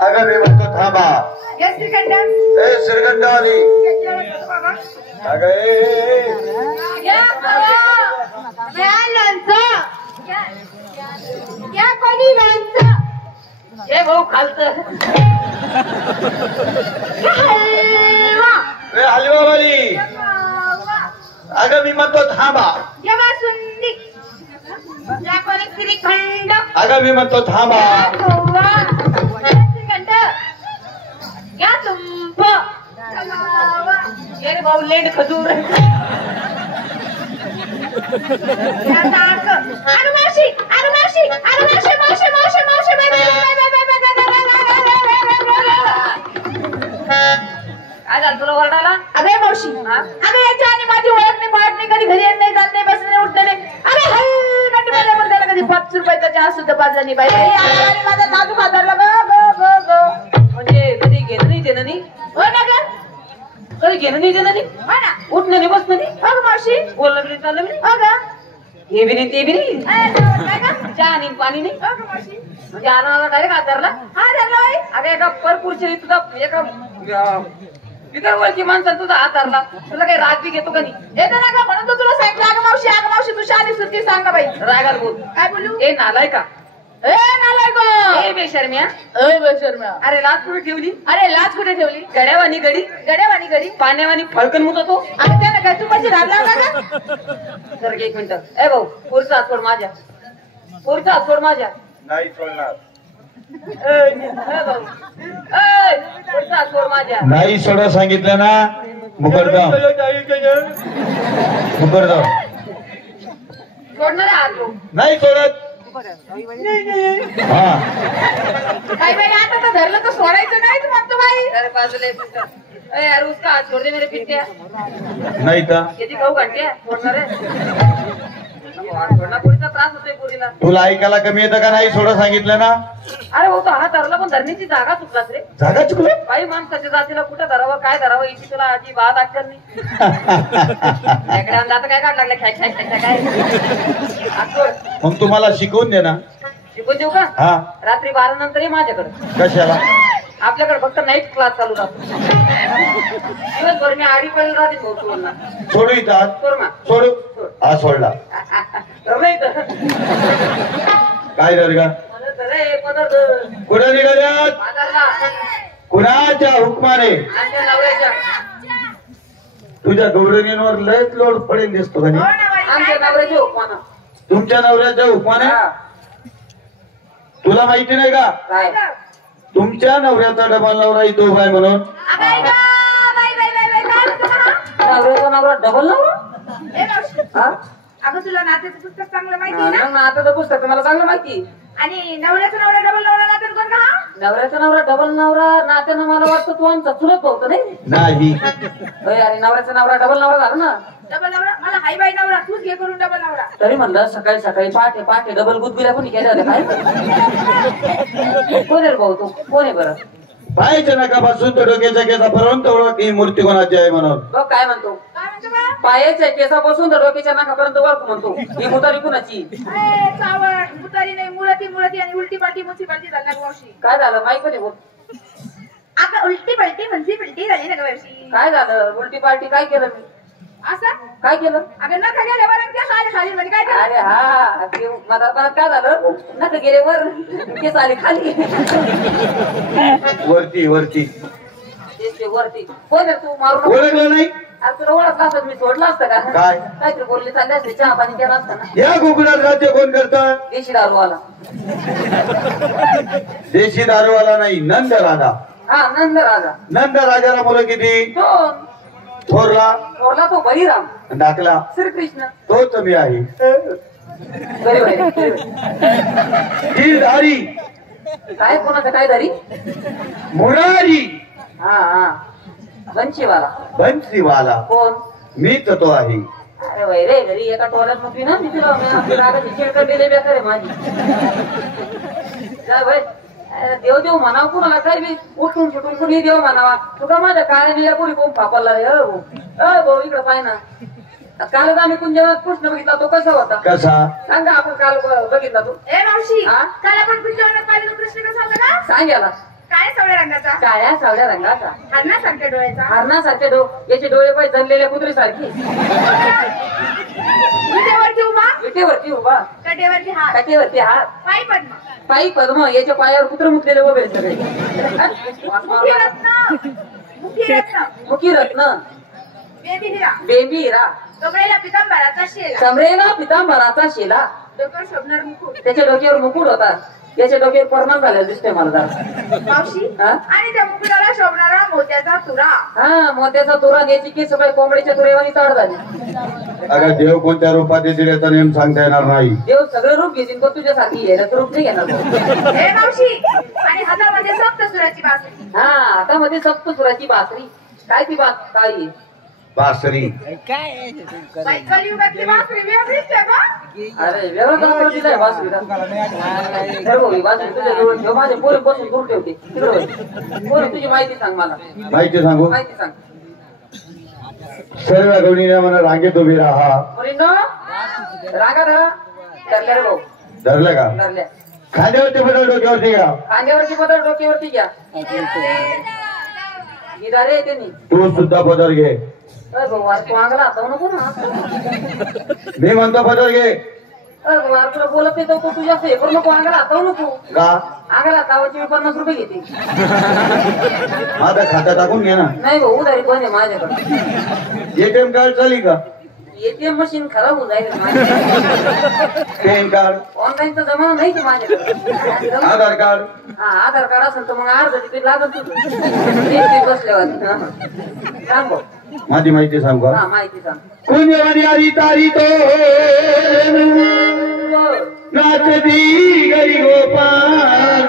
अगं मी म्हणतो थांबा. ए श्रीगंधारी अगं हे भाऊ खालचं हलवावाली. अगं मी म्हणतो थांबा. श्रीखंड अगं मी म्हणतो थांबा. या तुंब ये भाऊ लेंड खजूर काय झालं तुला ओरडाला? अगं मावशी अगं याच्या आणि माझी ओळख नाही पाठ नाही कधी घरी येत नाही जात नाही बसत नाही उठत नाही. अरे हलगंडी माझ्यावर त्याला कधी 5 रुपयाचा चहा सुद्धा पाजला नाही बाई. आणि माझा नाजू खातारला म्हणजे कधी घेणं नाही देणं नाही. हो ना ग कधी घेणं नाही देणं नाही. हो ना उठणं नाही बसणं नाही. अगं मावशी बोलणं बी नाही चाललं बी नाही. हो ग हे बी नाही ते बी नाही. काय ग चहा नाही पाणी नाही. हो ग मावशी म्हणजे आला डायरेक्ट हातारला. हा धरला बाई. अगं एका परपुरुषाने तुझा एका इतर ओळखी माणसाने तुझा हातारला. तुला काही राग बी घेतो का नाही? येतो ना ग म्हणून तर तुला सांगितलं. अगं मावशी तू शादी सुट्टी सांग ना बाई. रागाला बोल. काय बोलू ए नालाय का ए नालाय गो ए बेशर्म्या. ए बेशर्म्या. अरे लाच कुठे ठेवली? अरे लाच कुठे ठेवली? गड्यावानी गडी गड्यावानी गडी पाण्यावानी फळकन मुततो. अगं त्यानं काय तू माझी राग लावला का? जर एक मिनिट. ए भाऊ पुढचा हात सोड माझ्या. पुढचा हात सोड माझ्या. नाही सोडणार. पुढचा हात सोड माझ्या. नाही सोडा सांगितलं ना. मुकरगाव मुकरगाव सोडणार आहे हात तू. नाही सोडत. हा काय बाई आता तर धरलं तर सोडायचं नाही तू म्हणतो बाई. अरे बाजूला एक मिनिट. ए यार उसका हात सोड दे मेरे पिट्या. नाही का किती खाऊ घंटे सोडणार आहे. सोडणार पुढचा त्रास होतोय पुरीला. तुला ऐकायला कमी येतं का? नाही सोडा सांगितलं ना. अरे भाऊ तो हात धरला पण धरण्याची जागा चुकलाच रे. जागा चुकलं. बाई माणसाच्या जातीला कुठं धरावं काय धरावं याची तुला अजिबात अक्कल नाही. आता काय काढ लागलं खॅक खॅक खॅक काय हात सोड. मग तुम्हाला शिकवून दे ना. शिकून देऊ का? हा रात्री 12 नंतर ये माझ्याकडे. कशाला? आपल्याकडे फक्त नाईट क्लास चालू राहतो. दिवसभर मी आडी पडली राहते भाऊ तुला. सोडू इथं. सोड ना. सोडू. हा सोडला. रमला इथं. काय झालं का? कुठे निघाल्यात? कुणाच्या हुकमाने? आमच्या नवऱ्याच्या. तुझ्या गौरवींवर लयच लोड पडेल दिसतो का? आमच्या नवऱ्याच्या हुकमानं. तुमच्या नवऱ्याच्या हुकमाने? तुला माहिती नाही का काय? तुमच्या नवऱ्याचा डबल नवरा इथं उभा आहे म्हणून? नवऱ्याचा नवरा डबल नवरा? ए मावशी हा? अगं तुला नात्याचं पुस्तक चांगलं माहिती आहे ना? नात्याचं पुस्तक मला चांगलं माहिती. आणि नवऱ्याचा नवरा डबल नवरा नात्यात कोण का हा? नवऱ्याचा नवरा डबल नवरा नात्यानं मला वाटतं तू आमचा चुलत होता नाही? नाही. अरे नवऱ्याचा नवरा डबल नवरा झाला ना. डबल नवरा मला हाय बाई नवरा तूच घे करून डबल नवरा. तरी म्हणलं सकाळी सकाळी पहाटे पहाटे डबल गुदगुल्या कोणी केल्या होत्या काय? कोण आहे रे भाऊ तू? कोण आहे बरं? पायाच्या नकापासून तर डोक्याच्या केसापर्यंत ओळख ही मूर्ती कोणाची आहे म्हणून. बघ काय म्हणतो. काय म्हणतो बा? पायाच्या केसापासून तर डोक्याच्या नाकापर्यंत ओळख म्हणतो. ही मुतारी कुणाची? ए चावट मुतारी नाही मुळती मुळती आणि उलटी पालटी मुची पालटी झाली ना मावशी. काय झालं माहिती कोणी बोल. अगं उलटी पलटी म्हणजे पलटी झाली ना ग मावशी. काय झालं? उलटी पालटी काय केलं मी? असं काय केलं? अगं नका गेले बरं त्या खाली खाली म्हणजे काय केलं? अरे हा ते म्हातारपणात काय झालं नका गेले वर केस आले खाली. वरती वरती तेच ते वरती. कोण आहे तू? मारू नको. ओळखलं नाही? अरे तुला ओळखलं असत मी सोडलं असतं का? काय? काहीतरी बोलले चालले असते चहा पाणी केलं असतं ना. या कोकणात राज्य कोण करतं? देशी दारूवाला. देशी दारूवाला नाही, नंद राजा. हा नंद राजा. नंद राजाला मुलं किती? दोन. थोरला थोरला तो बळीराम. दाखला श्रीकृष्ण. तोच मी आहे. ती धारी काय कोणाचं काय दारी? मुरारी हा हा बंशीवाला. बन्सीवाला कोण? मीच तो आहे. अरे वय रे घरी एका टोल्यात नव्हती ना मी तुला आपली रागाची चिडकड दिले बेकार आहे माझी. काय भाई देव देव म्हणावं कुणाला काय बी उठून सुटून कुणी देव म्हणावा. तुका माझ्या काळ्या निळ्या पुरी कोण फापाला रे. भाऊ इकडं पाय ना. कालच आम्ही कुंजेवात कृष्ण बघितला तो कसा होता? कसा? सांगा आपण काल बघितला तू. ए मावशी हा? काल आपण कुंजवनात पाहिलं कृष्ण कसा होता का? सांग याला. काय सावळ्या रंगाचा काळ्या सावळ्या रंगाचा हरणासारख्या डोळ्याचा हरणासारखे याचे डोळे पाय जणलेल्या कुत्री सारखी विटेवरती उभा विटेवरती उभा कटेवरती हात काठीवरती हात पायी पद्म पायी पद्म याच्या पायावर कुत्र मुकलेले उभे आहेत सगळे मुखी रत्न मुखी रत्न मुखी रत्न बेबी हिरा बेबी हिरा कमळेला पितांबराचा शेला कमरेला पितांबराचा शेला डोक्यावर शोभणार मुकुट त्याच्या डोक्यावर मुकुट होता याच्या डोक्यावर परिणाम झालेला दिसतोय मला जरा मावशी हा? आणि त्या मुकुटाला शोभणारा मोत्याचा तुरा हा मोत्याचा तुरा याची केस सगळे कोंबडीच्या तुरेवानी ताड झाली अगं देव कोणत्या रूपात येतील याचा नेम सांगता येणार नाही. देव सगळं रूप घेतील पण तुझ्यासारखी येण्याचं रूप नाही घेणार तो. हे मावशी आणि हातामध्ये सप्तसुराची बासरी हा आता मध्ये सप्त सुराची बासरी काय ती बास काय आहे? बासरी बाई, कलियुगातली बासरी वेगळीच आहे गं. अरे वेगळं कसं दिलंय बासरीला बरं भाऊ, ही बासरी तुझ्या जवळ ठेव माझे पोरे बसून करून ठेवते तिकडे होय. पोरे तुझी माहिती सांग मला माहिती सांगू. माहिती सांग सर्व गवणीने म्हणा रांगेत उभी राहा. मुलींनो रागा धरा धरल्या रे भाऊ धरलं का? धरल्या खांद्यावरती बदल डोक्यावरती घ्या. खांद्यावरची पदर डोक्यावरती घ्या गिदारे येते नी तू सुद्धा बदल घे. भाऊ आज तू अंगला आता नको ना मी म्हणतो बदल घे. भाऊ तुला बोलत नाही तर तू तुझ्या हे करू नको अंगाला आता नको का? अंगाला तावाची मी 50 रुपये घेते माझा खाता टाकून घे ना. नाही भाऊ उधारी पण आहे माझ्याकडे एटीएम कार्ड चाली का? एटीएम मशीन खराब होऊन जाईल माझ्याकडे पॅन कार्ड, ऑनलाईनचा जमाना नाही की माझ्याकडे आधार कार्ड. हा आधार कार्ड असेल तर मग अर्ध तिकीट लागत तुझं बसल्यावर सांग भाऊ माझी माहिती सांगू का? हा माहिती सांग कुंजवनी आरी तारी तो नाचती गरी गोपाल